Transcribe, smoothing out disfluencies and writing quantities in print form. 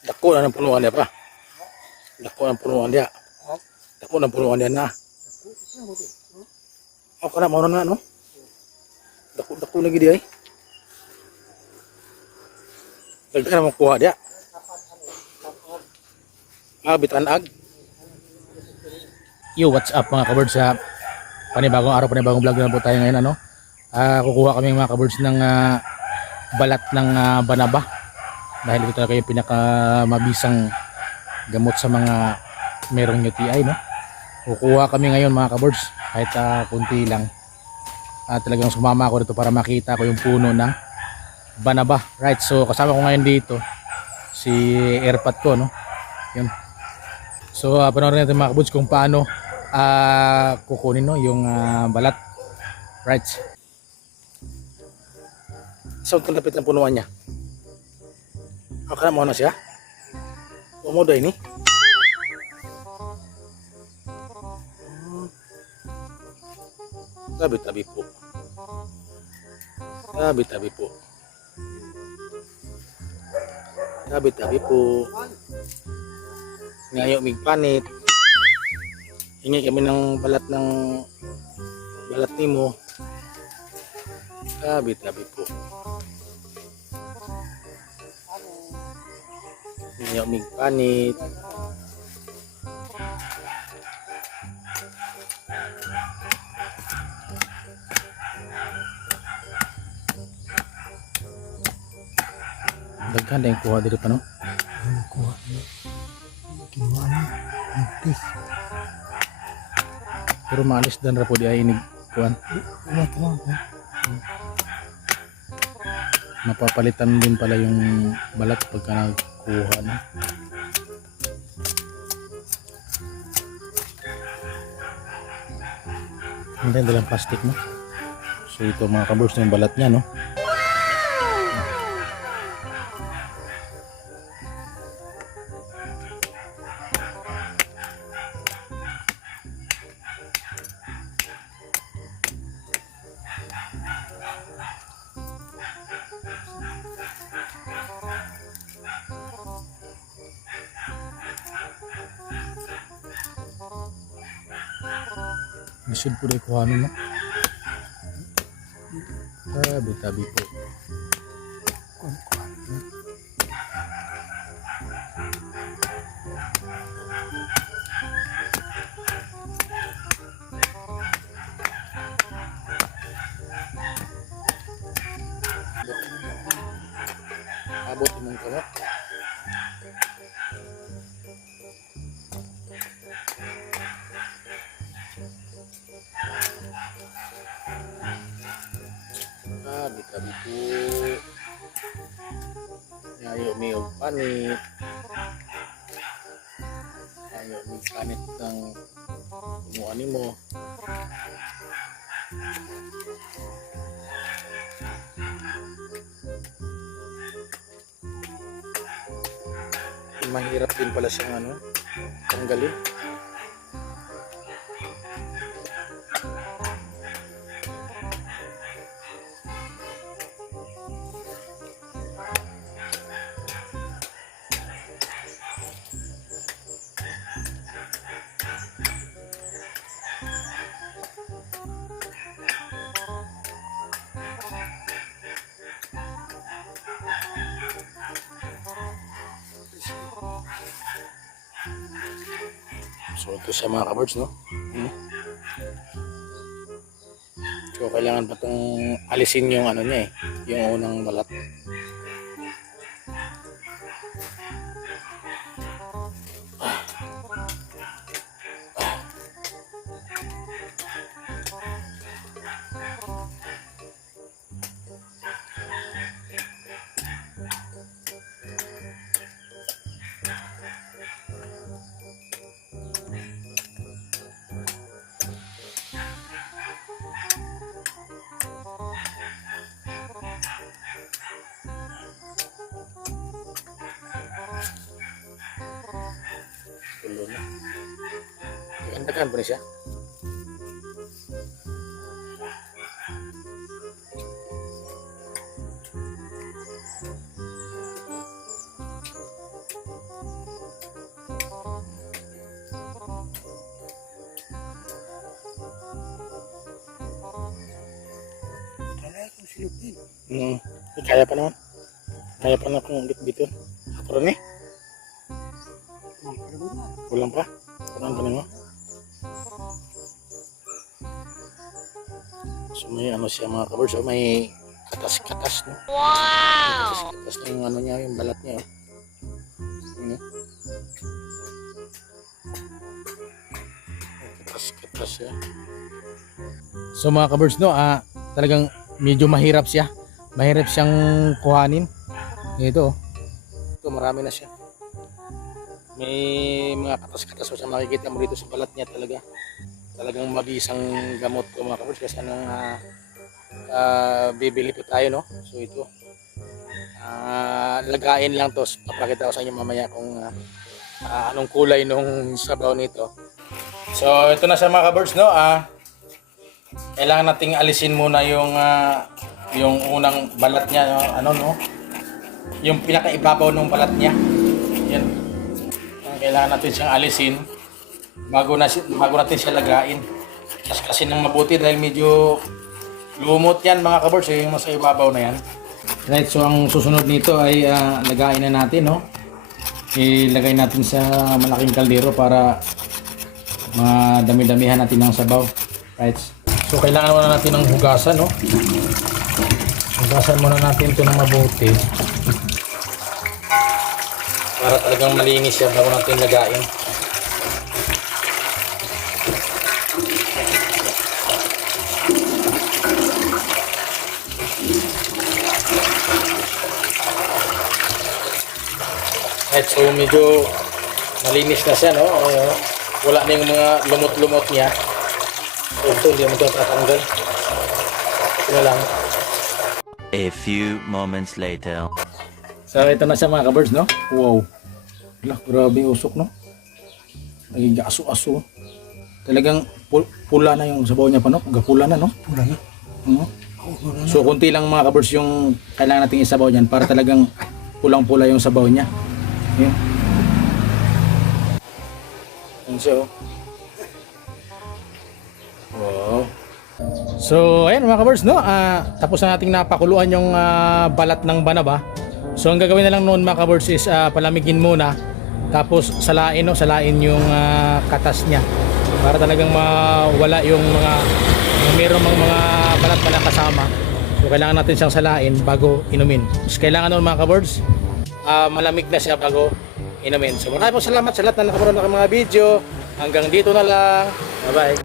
Dako na ng punuan niya pa. Dako ng punuan niya. Dako ng punuan niya na. Ako na maunan na no. Dako lagi dia eh. Daghan mo kuha dia. Bitanag. Yo, what's up mga kabirds, sa panibagong araw, panibagong vlog na po tayo ngayon ano. Kukuha kami mga kabirds ng balat ng banaba. Dahil ito talaga yung pinakamabisang gamot sa mga merong UTI no. Kukuha kami ngayon mga kabirds, kahit kunti lang. Talagang sumama ako dito para makita ko yung puno ng banaba. Right, so kasama ko ngayon dito si airpat ko no. Yun. So panoorin natin mga kabirds kung paano kukunin no yung balat. Right. So kalapit ng punuan niya. Akala mo na siya. Umuday ni. Tabi-tabi po. Tabi-tabi po. Tabi-tabi po. Ngayon mig panit. Hingi kami ng balat nimo. Tabi-tabi po. Ngayon mig panit. Daghan na yung kuha dito pa no? Kuha kinuha na nagtis Pero maalis dan ra po di ay inig kuhan. Mapapalitan din pala yung balat pagka nagkuha na. Hindi dalang plastic no? So ito mga kaburs na yung balat niya no? Lisod po rin kuhanin no? Tabi-tabi po. Abot mong kamot. Tabi-tabi po. Ayaw may panit. Ayaw may panit ng punuan mo. Mahirap din pala siyang ano, tanggalin. So ito siya mga kabirds no. So kailangan pa itong alisin yung ano niya eh, yung unang balat. Kantakan po na siya. silupin. Kaya pa naman. Kaya pa na kung bit-biton. Pero ni, kulang pa. Kulang pa mo. So may ano siya mga kabers, so may katas-katas, no? Wow! Katas-katas na yung ano niya, yung balat niya. Yun, katas-katas siya. So mga kabers, no, talagang medyo mahirap siya. Mahirap siyang kuhanin. Ito, ito marami na siya. May mga katas-katas siya makikita mo dito sa balat niya talaga. Talagang mabisang gamot ko mga kabers kasi anong bibili po tayo, no? So ito lagain lang to, papakita ko sa inyo mamaya kung anong kulay nung sabaw nito. So ito na siya mga kabers, no? Kailangan nating alisin muna yung unang balat niya, no? Ano, no? Yung pinakaibabaw ng balat niya. Yan. Kailangan natin siyang alisin bago natin siya lagain. Kasi nang mabuti dahil medyo lumot yan mga kabers, yung nasa ibabaw na yan. Right, so ang susunod nito ay lagain na natin, no? Ilagay natin sa malaking kaldero para madami-damihan natin ng sabaw. Right. So kailangan muna natin ng hugasan, no? Hugasan muna natin ito ng mabuti. Para talagang malinis siya bago natin lagain. Right, so medyo malinis na siya, no? Wala na yung mga lumot-lumot niya. So ito, hindi mo ito tatanggal. Ito na lang. A few moments later. So ito na siya mga kabirds, no? Wow. Wala, grabe yung usok, no? Naging aso-aso. Talagang pula na yung sabaw niya pa, no? Pula na, no? Pula na. So kunti lang mga kabirds yung kailangan nating isabaw niyan para talagang pulang-pula yung sabaw niya. Yan. Yan siya, oh. Wow. So ayan mga kabirds, no? Tapos na nating napakuluan yung balat ng banaba. So ang gagawin na lang noon mga kabirds is palamigin muna. Tapos salain, no? Salain yung katas niya. Para talagang mawala yung mayroong mga balat pa na kasama. So kailangan natin siyang salain bago inumin. So kailangan noon mga kabirds, malamig na siya bago inumin. So maraming salamat sa lahat na nakaparoon ng mga video. Hanggang dito na lang. Bye bye.